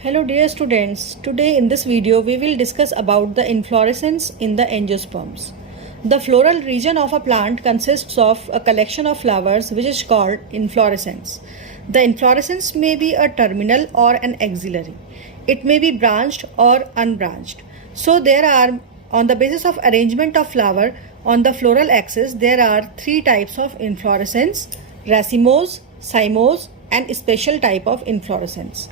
Hello dear students, today in this video we will discuss about the inflorescence in the angiosperms. The floral region of a plant consists of a collection of flowers which is called inflorescence. The inflorescence may be a terminal or an axillary. It may be branched or unbranched. So there are, on the basis of arrangement of flower on the floral axis, there are three types of inflorescence: racemose, cymose and special type of inflorescence.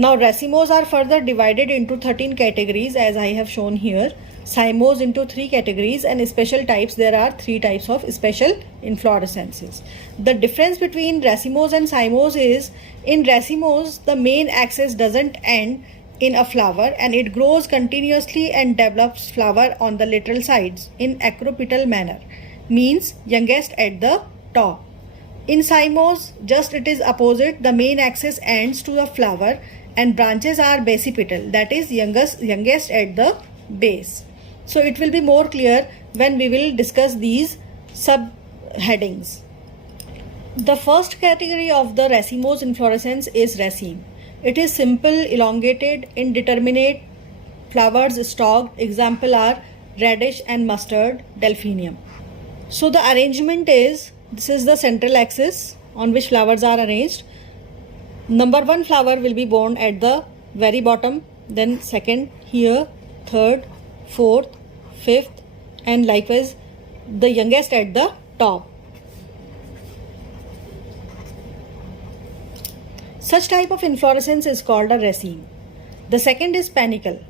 Now racemose are further divided into 13 categories as I have shown here. Cymose into 3 categories, and special types, there are 3 types of special inflorescences. The difference between racemose and cymose is, in racemose the main axis doesn't end in a flower and it grows continuously and develops flower on the lateral sides in acropetal manner, means youngest at the top. In cymose, just it is opposite, the main axis ends to the flower and branches are basipetal, that is youngest at the base. So it will be more clear when we will discuss these subheadings. The first category of the racemose inflorescence is raceme. It is simple, elongated, indeterminate, flowers stalked. Example are radish and mustard, delphinium. So the arrangement is, this is the central axis on which flowers are arranged. Number 1 flower will be born at the very bottom, then second here, third, fourth, fifth, and likewise the youngest at the top. Such type of inflorescence is called a raceme. The second is panicle.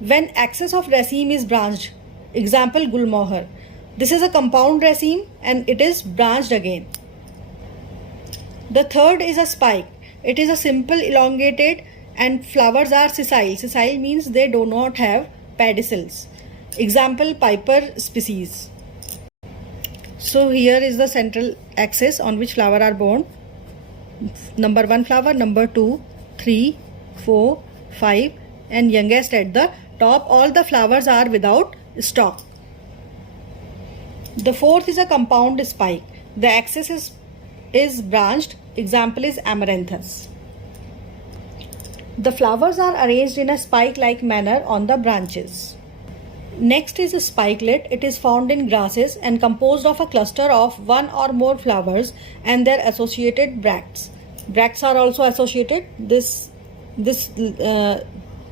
When axis of raceme is branched, example gulmohar. This is a compound raceme and it is branched again. The third is a spike. It is a simple elongated and flowers are sessile. Sessile means they do not have pedicels. Example piper species. So here is the central axis on which flower are born. Number 1 flower, number 2, 3, 4, 5 and youngest at the top. All the flowers are without stalk. The fourth is a compound spike. The axis is branched. Example is amaranthus. The flowers are arranged in a spike-like manner on the branches. Next is a spikelet. It is found in grasses and composed of a cluster of one or more flowers and their associated bracts. Bracts are also associated. This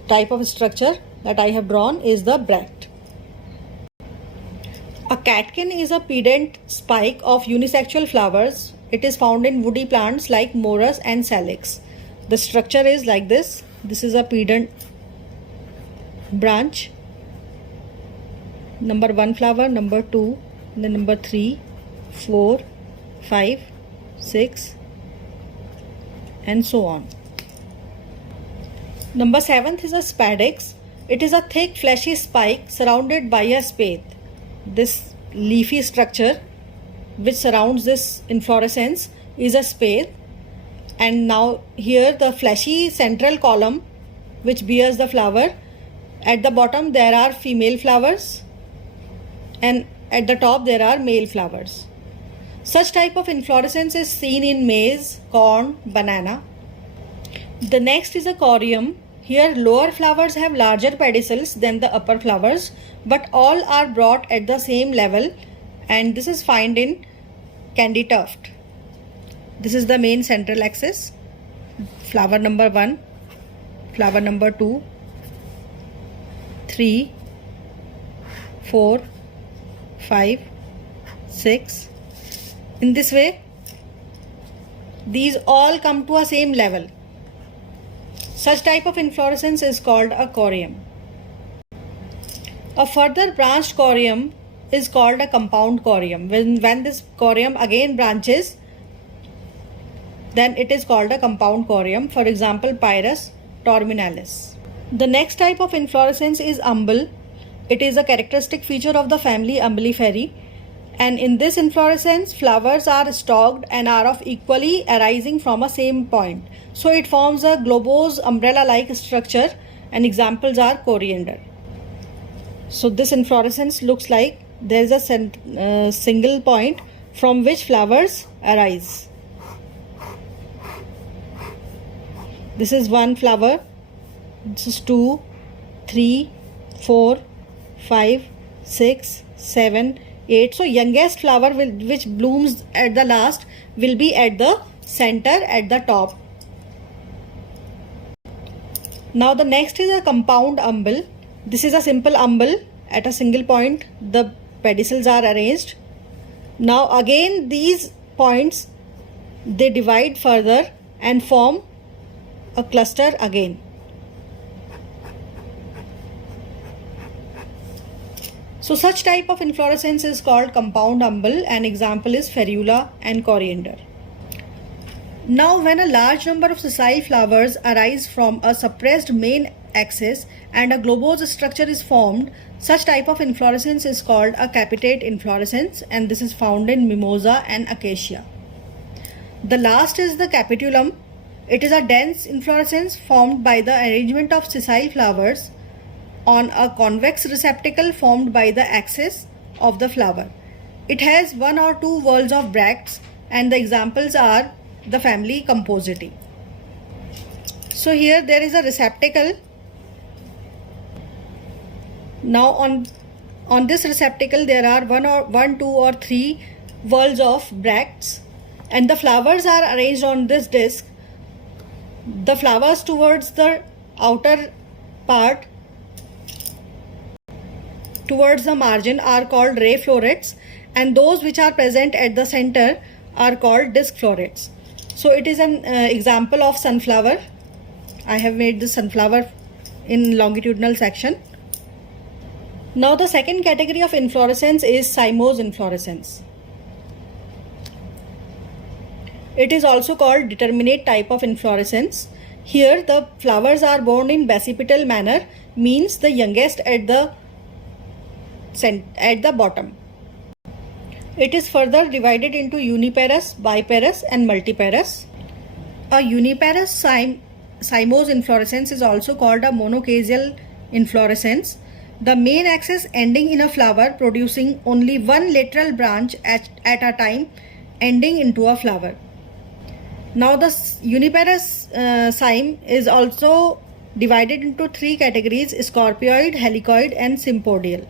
type of structure that I have drawn is the bract. A catkin is a pendant spike of unisexual flowers. It is found in woody plants like morus and salix. The structure is like this. This is a pendant branch. Number 1 flower, number 2, then number 3, 4, 5, 6 and so on. Number 7th is a spadix. It is a thick fleshy spike surrounded by a spathe. This leafy structure which surrounds this inflorescence is a spathe, and now here the fleshy central column which bears the flower. At the bottom there are female flowers and at the top there are male flowers. Such type of inflorescence is seen in maize, corn, banana. The next is a corium. Here lower flowers have larger pedicels than the upper flowers, but all are brought at the same level, and this is found in candy tuft. This is the main central axis. Flower number 1, flower number 2, 3, 4, 5, 6. In this way, these all come to a same level. Such type of inflorescence is called a corium. A further branched corium is called a compound corium. When this corium again branches, then it is called a compound corium. For example, Pyrus terminalis. The next type of inflorescence is umbel. It is a characteristic feature of the family Umbelliferae, and in this inflorescence flowers are stalked and are of equally arising from a same point. So it forms a globose umbrella-like structure, and examples are coriander. So this inflorescence looks like there is a single point from which flowers arise. This is one flower This is 2, 3, 4, 5, 6, 7, 8. So youngest flower which blooms at the last will be at the center at the top. Now the next is a compound umbel. This is a simple umbel. At a single point the pedicels are arranged. Now again these points they divide further and form a cluster again. So such type of inflorescence is called compound umbel. An example is ferula and coriander. Now when a large number of sessile flowers arise from a suppressed main axis and a globose structure is formed, such type of inflorescence is called a capitate inflorescence, and this is found in mimosa and acacia. The last is the capitulum. It is a dense inflorescence formed by the arrangement of sessile flowers on a convex receptacle formed by the axis of the flower. It has 1 or 2 whorls of bracts, and the examples are the family Compositae. So here there is a receptacle. Now on this receptacle there are 1, 2 or 3 whorls of bracts, and the flowers are arranged on this disc. The flowers towards the outer part, towards the margin, are called ray florets, and those which are present at the center are called disc florets. So it is an example of sunflower. I have made this sunflower in longitudinal section. Now the second category of inflorescence is cymose inflorescence. It is also called determinate type of inflorescence. Here the flowers are borne in basipetal manner, means the youngest at the bottom. It is further divided into uniparous, biparous and multiparous. A uniparous cymose inflorescence is also called a monochasial inflorescence. The main axis ending in a flower, producing only one lateral branch at a time, ending into a flower. Now the uniparous cyme is also divided into 3 categories: scorpioid, helicoid and sympodial.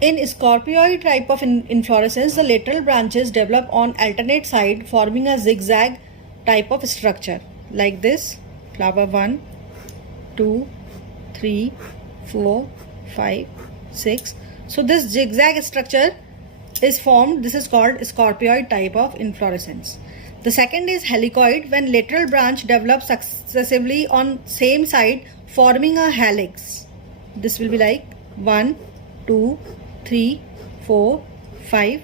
In scorpioid type of inflorescence, the lateral branches develop on alternate side, forming a zigzag type of structure like this. Flower 1, 2, 3, 4, 5, 6. So this zigzag structure is formed. This is called scorpioid type of inflorescence. The second is helicoid, when lateral branch develops successively on same side, forming a helix. This will be like 1, 2, 3, 4, 5.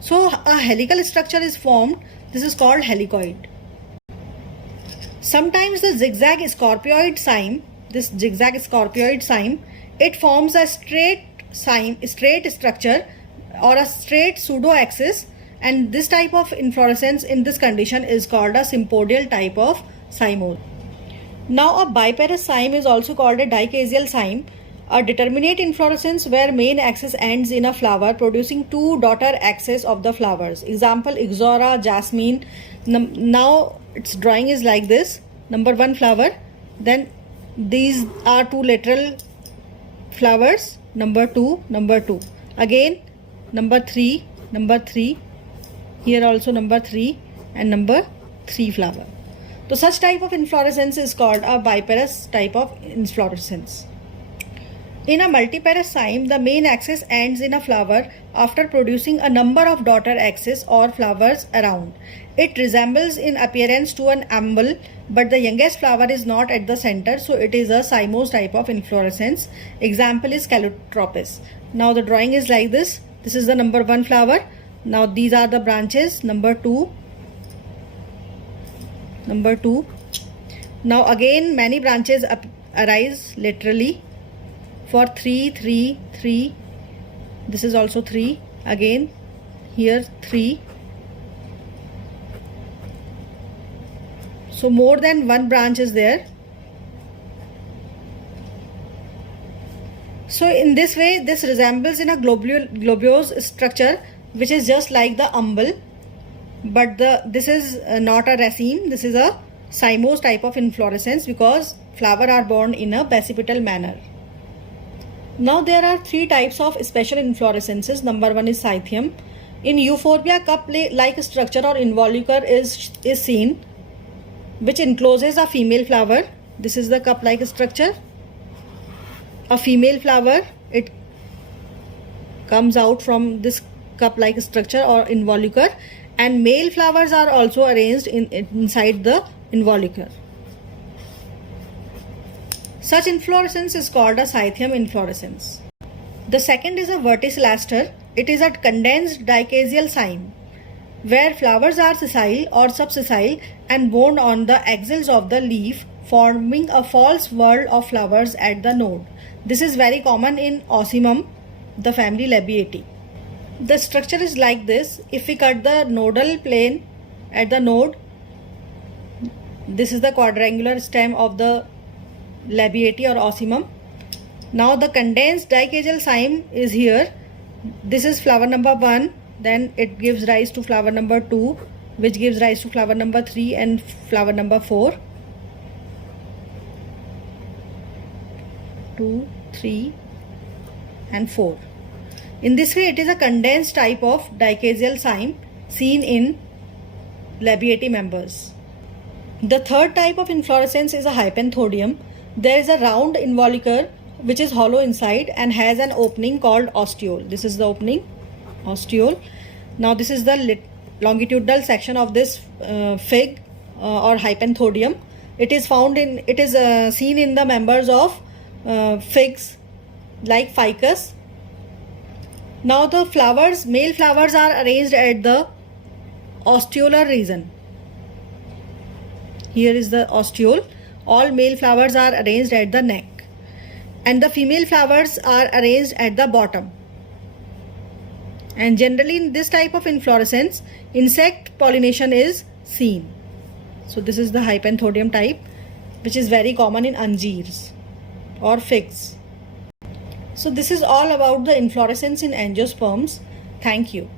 So a helical structure is formed. This is called helicoid. Sometimes the zigzag scorpioid cyme, it forms a straight structure or a straight pseudo axis, and this type of inflorescence in this condition is called a sympodial type of cymose. Now a biparous cyme is also called a dichasial cyme, a determinate inflorescence where main axis ends in a flower, producing 2 daughter axes of the flowers. Example: ixora, jasmine. Now its drawing is like this. Number 1 flower, then these are 2 lateral flowers, number 2, again number 3, here also number 3 and number 3 flower. So such type of inflorescence is called a biparous type of inflorescence. In a multiparous cyme, the main axis ends in a flower after producing a number of daughter axes or flowers around. It resembles in appearance to an umbel, but the youngest flower is not at the center, so it is a cymose type of inflorescence. Example is Calotropis. Now the drawing is like this. This is the number 1 flower. Now these are the branches, number 2. Now again many branches arise laterally for 3, 3, 3. This is also 3. Again here 3. So more than one branch is there. So in this way this resembles in a globose structure, which is just like the umbel, but this is not a raceme. This is a cymose type of inflorescence because flower are borne in a basipetal manner. Now there are three types of special inflorescences. Number one is cythium. In euphorbia, cup-like structure or involucre is seen, which encloses a female flower. This is the cup-like structure. A female flower, it comes out from this cup-like structure or involucre, and male flowers are also arranged inside the involucre. Such inflorescence is called a cythium inflorescence. The second is a verticillaster. It is a condensed dicaseal cyme, where flowers are sessile or subsessile and borne on the axils of the leaf, forming a false whorl of flowers at the node. This is very common in Ocimum, the family Labiatae. The structure is like this. If we cut the nodal plane at the node, this is the quadrangular stem of the Labiatae or Ocimum. Now the condensed dicaseal cyme is here. This is flower number 1, then it gives rise to flower number 2, which gives rise to flower number 3 and flower number 4. 2, 3 and 4. In this way, it is a condensed type of dicaseal cyme seen in Labiatae members. The third type of inflorescence is a hypanthodium. There is a round involucre which is hollow inside and has an opening called ostiole. This is the opening, ostiole. Now this is the longitudinal section of this fig or hypanthodium. It is seen in the members of figs like ficus. Now the flowers, male flowers are arranged at the osteolar region. Here is the ostiole. All male flowers are arranged at the neck, and the female flowers are arranged at the bottom. And generally in this type of inflorescence, insect pollination is seen. So this is the hypanthodium type, which is very common in anjeers or figs. So this is all about the inflorescence in angiosperms. Thank you.